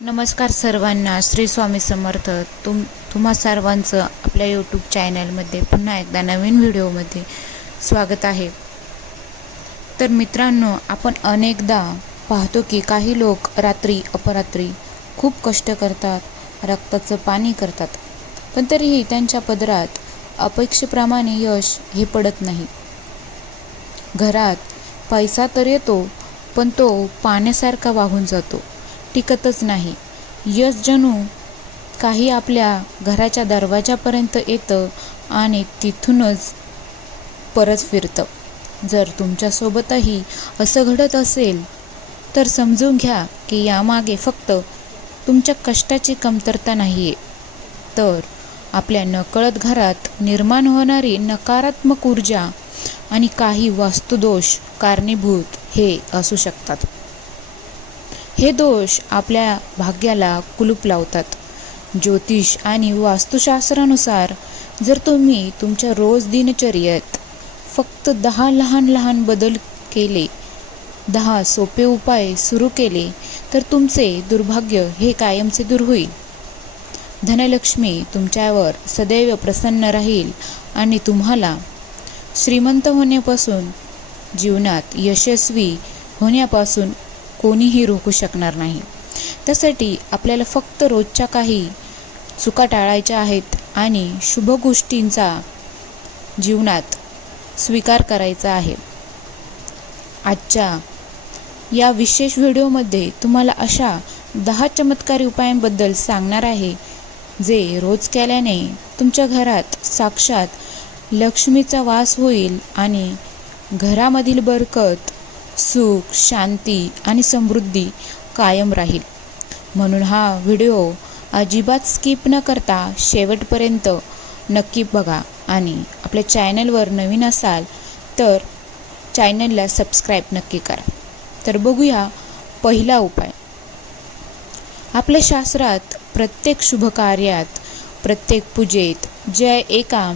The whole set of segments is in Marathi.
नमस्कार सर्वांना. श्री स्वामी समर्थ. तुम्हा सर्वांचं आपल्या यूट्यूब चॅनलमध्ये पुन्हा एकदा नवीन व्हिडिओमध्ये स्वागत आहे. तर मित्रांनो, आपण अनेकदा पाहतो की काही लोक रात्री अपरात्री खूप कष्ट करतात, रक्ताचं पाणी करतात, पण तरीही त्यांच्या पदरात अपेक्षेप्रमाणे यश हे पडत नाही. घरात पैसा तर येतो, पण तो पाण्यासारखा वाहून जातो, टिकतच नाही. यश जणू काही आपल्या घराच्या दरवाजापर्यंत येतं आणि तिथूनच परत फिरतं. जर तुमच्यासोबतही असं घडत असेल तर समजून घ्या की यामागे फक्त तुमच्या कष्टाची कमतरता नाही आहे, तर आपल्या नकळत घरात निर्माण होणारी नकारात्मक ऊर्जा आणि काही वास्तुदोष कारणीभूत हे असू शकतात. हे दोष आपल्या भाग्याला कुलूप लावतात. ज्योतिष आणि वास्तुशास्त्रानुसार जर तुम्ही तुमच्या रोज दिनचर्येत फक्त 10 लहान लहान बदल केले, 10 सोपे उपाय सुरू केले, तर तुमचे दुर्भाग्य हे कायमचे दूर होईल. धनलक्ष्मी तुमच्यावर सदैव प्रसन्न राहील आणि तुम्हाला श्रीमंत होण्यापासून, जीवनात यशस्वी होण्यापासून कोणीही रोखू शकणार नाही. त्यासाठी आपल्याला फक्त रोजच्या काही चुका टाळायच्या आहेत आणि शुभ गोष्टींचा जीवनात स्वीकार करायचा आहे. आजच्या या विशेष व्हिडिओमध्ये तुम्हाला अशा 10 चमत्कारी उपायांबद्दल सांगणार आहे, जे रोज केल्याने तुमच्या घरात साक्षात लक्ष्मीचा वास होईल आणि घरामधील बरकत, सुख, शांती आणि समृद्धी कायम राहील. म्हणून हा व्हिडिओ अजिबात स्किप न करता शेवटपर्यंत नक्की बघा आणि आपल्या चॅनलवर नवीन असाल तर चॅनलला सबस्क्राईब नक्की करा. तर बघूया पहिला उपाय. आपल्या शास्त्रात प्रत्येक शुभ कार्यात, प्रत्येक पूजेत ज्या एका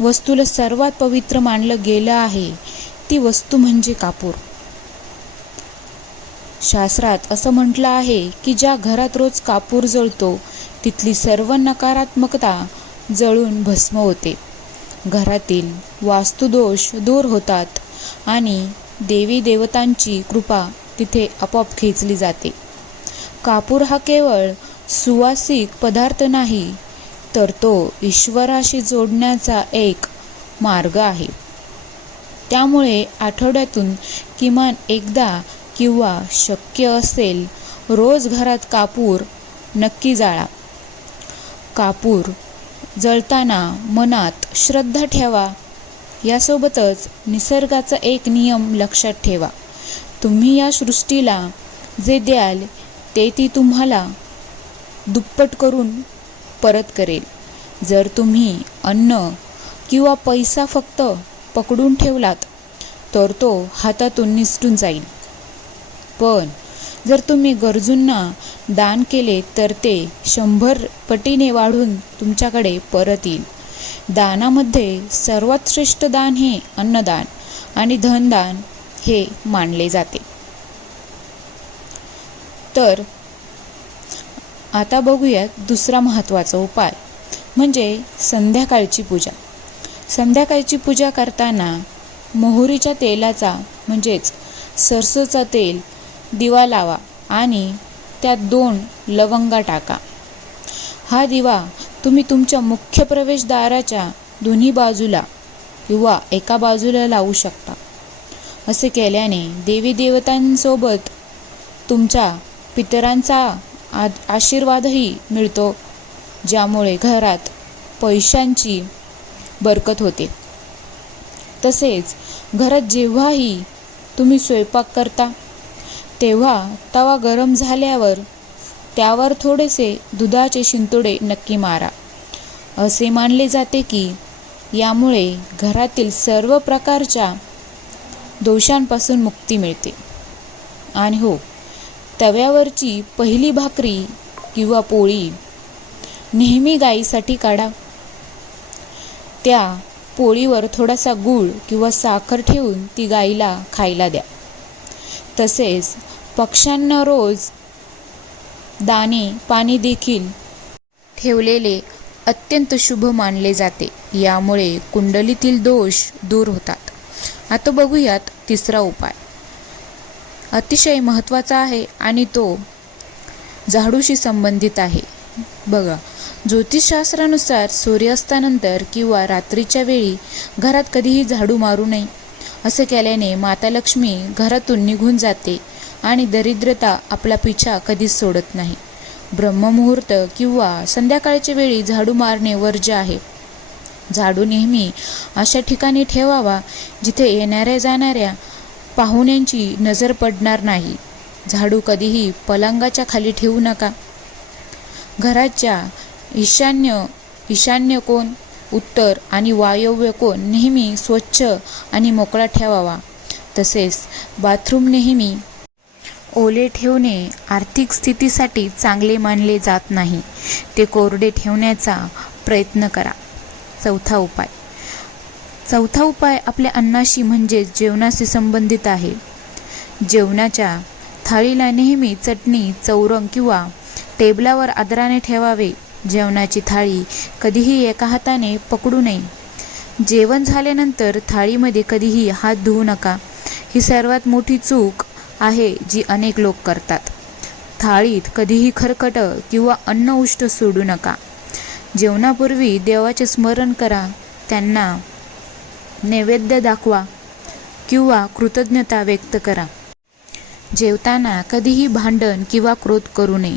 वस्तूला सर्वात पवित्र मानलं गेलं आहे, ती वस्तू म्हणजे कापूर. शास्त्रात असं म्हटलं आहे की ज्या घरात रोज कापूर जळतो तिथली सर्व नकारात्मकता जळून भस्म होते. घरातील वास्तुदोष दूर होतात आणि देवी देवतांची कृपा तिथे आपोआप खेचली जाते. कापूर हा केवळ सुवासिक पदार्थ नाही, तर तो ईश्वराशी जोडण्याचा एक मार्ग आहे. त्यामुळे आठवड्यातून किमान एकदा किंवा शक्य असेल रोज घरात कापूर नक्की जाळा. कापूर जळताना मनात श्रद्धा ठेवा. यासोबतच निसर्गाचा एक नियम लक्षात ठेवा. तुम्ही या सृष्टीला जे द्याल ते ती तुम्हाला दुप्पट करून परत करेल. जर तुम्ही अन्न किंवा पैसा फक्त पकडून ठेवलात तर तो हातातून निसटून जाईल, पण जर तुम्ही गरजूंना दान केले तर ते 100 पटीने वाढून तुमच्याकडे परत येईल. दानामध्ये सर्वात श्रेष्ठ दान हे अन्नदान आणि धनदान हे मानले जाते. तर आता बघूयात दुसरा महत्त्वाचा उपाय म्हणजे संध्याकाळची पूजा. संध्याकाळची पूजा करताना मोहरीच्या तेलाचा म्हणजेच सरसोचा तेल दिवा लावा आणि त्यात 2 लवंगा टाका. हा दिवा तुम्ही तुमच्या मुख्य प्रवेशद्वाराच्या दोन्ही बाजूला किंवा एका बाजूला लावू शकता. असे केल्याने देवी देवतांसोबत तुमच्या पितरांचा आशीर्वादही मिळतो, ज्यामुळे घरात पैशांची बरकत होते. तसेच घरात जेव्हाही तुम्ही स्वयंपाक करता तेव्हा तवा गरम झाल्यावर त्यावर थोडेसे दुधाचे शिंतोडे नक्की मारा. असे मानले जाते की यामुळे घरातील सर्व प्रकारच्या दोषांपासून मुक्ती मिळते. आणि हो, तव्यावरची पहिली भाकरी किंवा पोळी नेहमी गाईसाठी काढा. त्या पोळीवर थोडासा गूळ किंवा साखर ठेवून ती गाईला खायला द्या. तसेच पक्ष्यांना रोज दाणे पाणी देखील ठेवलेले अत्यंत शुभ मानले जाते. यामुळे कुंडलीतील दोष दूर होतात. आता बघूयात तिसरा उपाय. अतिशय महत्त्वाचा आहे आणि तो झाडूशी संबंधित आहे. बघा, ज्योतिषशास्त्रानुसार सूर्यास्तानंतर किंवा रात्रीच्या वेळी घरात कधीही झाडू मारू नये. असे केल्याने माता लक्ष्मी घरातून निघून जाते आणि दरिद्रता आपला पिछा कधीच सोडत नाही. ब्रह्ममुहूर्त किंवा संध्याकाळच्या वेळी झाडू मारणे वर्ज्य आहे. झाडू नेहमी अशा ठिकाणी ठेवावा जिथे येणाऱ्या जाणाऱ्या पाहुण्यांची नजर पडणार नाही. झाडू कधीही पलंगाच्या खाली ठेवू नका. घराच्या ईशान्य कोण, उत्तर आणि वायव्य कोण नेहमी स्वच्छ आणि मोकळा ठेवावा. तसेच बाथरूम नेहमी ओले ठेवणे आर्थिक स्थितीसाठी चांगले मानले जात नाही. ते कोरडे ठेवण्याचा प्रयत्न करा. चौथा उपाय आपल्या अन्नाशी म्हणजेच जेवणाशी संबंधित आहे. जेवणाच्या थाळीला नेहमी चटणी, चौरंग किंवा टेबलावर आदराने ठेवावे. जेवणाची थाळी कधीही एका हाताने पकडू नये. जेवण झाल्यानंतर थाळीमध्ये कधीही हात धुवू नका. ही सर्वात मोठी चूक आहे जी अनेक लोक करतात. थाळीत कधीही खरकट किंवा अन्न उष्ट सोडू नका. जेवणापूर्वी देवाचे स्मरण करा, त्यांना नैवेद्य दाखवा किंवा कृतज्ञता व्यक्त करा. जेवताना कधीही भांडण किंवा क्रोध करू नये.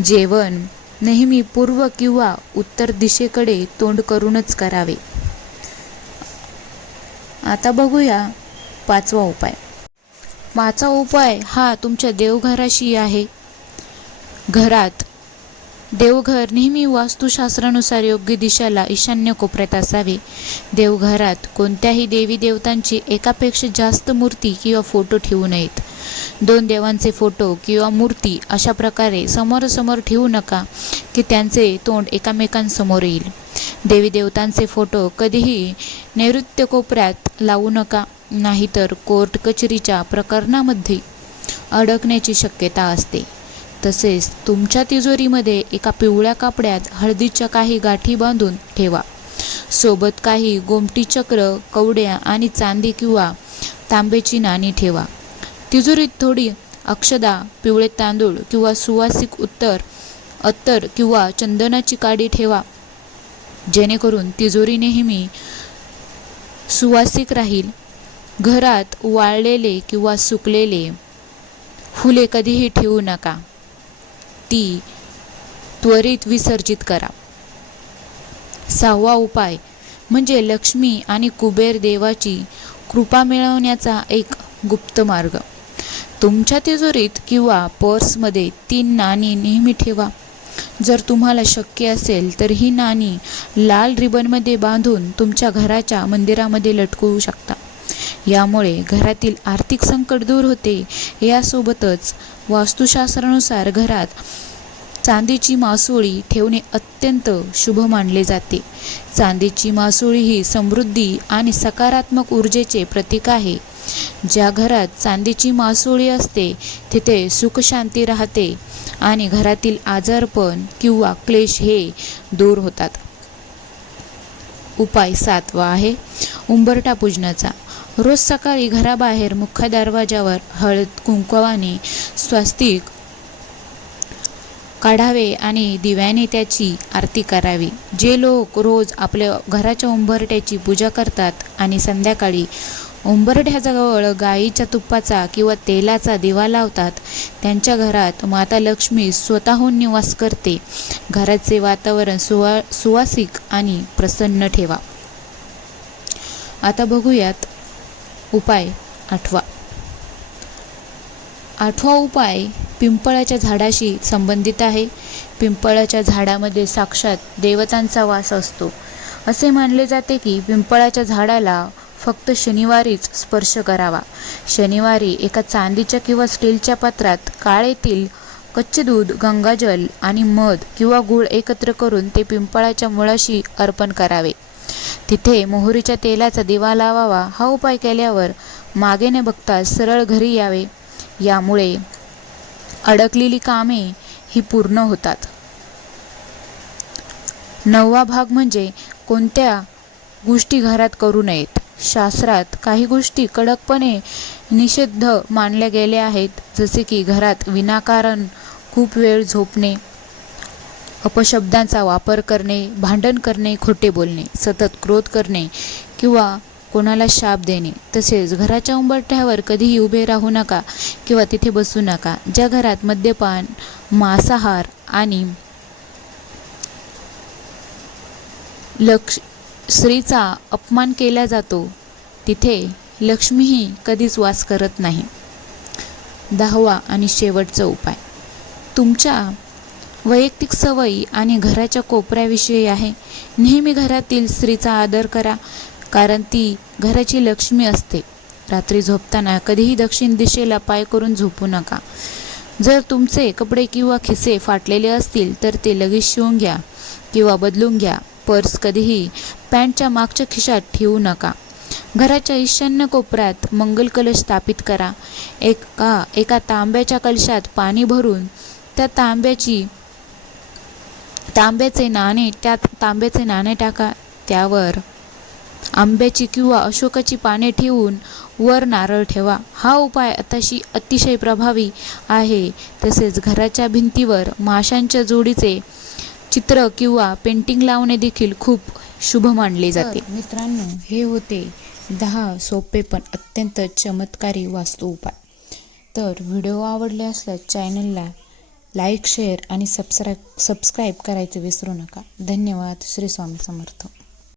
जेवण नेहमी पूर्व किंवा उत्तर दिशेकडे तोंड करूनच करावे. आता बघूया पाचवा उपाय हा तुमच्या देवघराशी आहे. देवघर नेहमी वास्तुशास्त्रानुसार योग्य दिशेला ईशान्य कोपऱ्यात असावे. देवघरात कोणत्याही देवी देवतांची एकापेक्षा जास्त मूर्ती किंवा फोटो ठेवू नयेत. 2 देवांचे फोटो किंवा मूर्ती अशा प्रकारे समोरासमोर ठेवू नका की त्यांचे तोंड एकमेकांसमोर येईल. देवी देवतांचे फोटो कधीही नैऋत्य कोपऱ्यात लावू नका, नाहीतर कोर्ट कचेरीच्या प्रकरणामध्ये अडकण्याची शक्यता असते. तसेच तुमच्या तिजोरीमध्ये एका पिवळ्या कापड्यात हळदीच्या काही गाठी बांधून ठेवा. सोबत काही गोमटी चक्र, कवड्या आणि चांदी किंवा तांब्याची नाणी ठेवा. तिजोरीत थोडी अक्षदा, पिवळे तांदूळ किंवा सुवासिक अत्तर किंवा चंदनाची काडी ठेवा, जेणेकरून तिजोरी नेहमी सुवासिक राहील. घरात वाळलेले किंवा सुकलेले फुले कधीही ठेवू नका, ती त्वरित विसर्जित करा. 6वा उपाय म्हणजे लक्ष्मी आणि कुबेर देवाची कृपा मिळवण्याचा एक गुप्त मार्ग. तुमच्या तिजोरीत किंवा पर्समध्ये 3 नाणी नेहमी ठेवा. जर तुम्हाला शक्य असेल तर ही नाणी लाल रिबनमध्ये बांधून तुमच्या घराच्या मंदिरामध्ये लटकवू शकता. यामुळे घरातील आर्थिक संकट दूर होते. यासोबतच वास्तुशास्त्रानुसार घरात चांदीची मासोळी ठेवणे अत्यंत शुभ मानले जाते. चांदीची मासोळी ही समृद्धी आणि सकारात्मक ऊर्जेचे प्रतीक आहे. ज्या घरात चांदीची मासोळी असते तिथे सुखशांती राहते आणि घरातील आजारपण किंवा क्लेश हे दूर होतात. उपाय 7वा आहे उंबरठा पूजनाचा. रोज सकाळी घराबाहेर मुख्य दरवाजावर हळद कुंकवाने स्वस्तिक काढावे आणि दिव्याने त्याची आरती करावी. जे लोक रोज आपल्या घराच्या उंबरठ्याची पूजा करतात आणि संध्याकाळी उंबरठ्याजवळ गाईच्या तुपाचा किंवा तेलाचा दिवा लावतात, त्यांच्या घरात माता लक्ष्मी स्वतःहून निवास करते. घराचे वातावरण सुवासिक आणि प्रसन्न ठेवा. आता बघूयात उपाय 8वा. 8वा उपाय पिंपळाच्या झाडाशी संबंधित आहे. पिंपळाच्या झाडामध्ये साक्षात देवतांचा वास असतो. असे मानले जाते की पिंपळाच्या झाडाला फक्त शनिवारीच स्पर्श करावा. शनिवारी एका चांदीच्या किंवा स्टीलच्या पात्रात काळे तेल, कच्चे दूध, गंगाजल आणि मध किंवा गूळ एकत्र करून ते पिंपळाच्या मुळाशी अर्पण करावे. तिथे मोहरीच्या तेलाचा दिवा लावावा. हा उपाय केल्यावर मागे न बघता सरळ घरी यावे. यामुळे अडकलेली कामे ही पूर्ण होतात. 9वा भाग म्हणजे कोणत्या गोष्टी घरात करू नयेत. शास्त्रात काही गोष्टी कडकपणे निषिद्ध मानल्या गेल्या आहेत, जसे की घरात विनाकारण खूप वेळ झोपणे, अपशब्दांचा वापर करणे, भांडण करणे, खोटे बोलणे, सतत क्रोध करणे किंवा कोणाला शाप देणे. तसेच घराच्या उंबरठ्यावर कधीही उभे राहू नका किंवा तिथे बसू नका. ज्या घरात मद्यपान, मांसाहार आणि स्त्रीचा अपमान केला जातो, तिथे लक्ष्मीही कधीच वास करत नाही. 10वा आणि शेवटचा उपाय तुमच्या वैयक्तिक सवयी आणि घराच्या कोपऱ्याविषयी आहे. नेहमी घरातील स्त्रीचा आदर करा, कारण ती घराची लक्ष्मी असते. रात्री झोपताना कधीही दक्षिण दिशेला पाय करून झोपू नका. जर तुमचे कपडे किंवा खिसे फाटलेले असतील तर ते लगेच शिवून घ्या किंवा बदलून घ्या. पर्स कधीही पॅन्टच्या मागच्या खिशात ठेवू नका. घराच्या ईशान्य कोपऱ्यात मंगल कलश स्थापित करा. एका तांब्याच्या कलशात पाणी भरून त्यात तांब्याचे नाणे टाका. त्यावर आंब्याची किंवा अशोकाची पाने ठेवून वर नारळ ठेवा. हा उपाय अतिशय प्रभावी आहे. तसेच घराच्या भिंतीवर माशांच्या जोडीचे चित्र किंवा पेंटिंग लावणे देखील खूप शुभ मानले जाते. मित्रांनो, हे होते 10 सोपे पण अत्यंत चमत्कारी वास्तू उपाय. तर व्हिडिओ आवडले असल्यास चॅनलला लाईक, शेअर आणि सबस्क्राईब करायचं विसरू नका. धन्यवाद. श्री स्वामी समर्थ.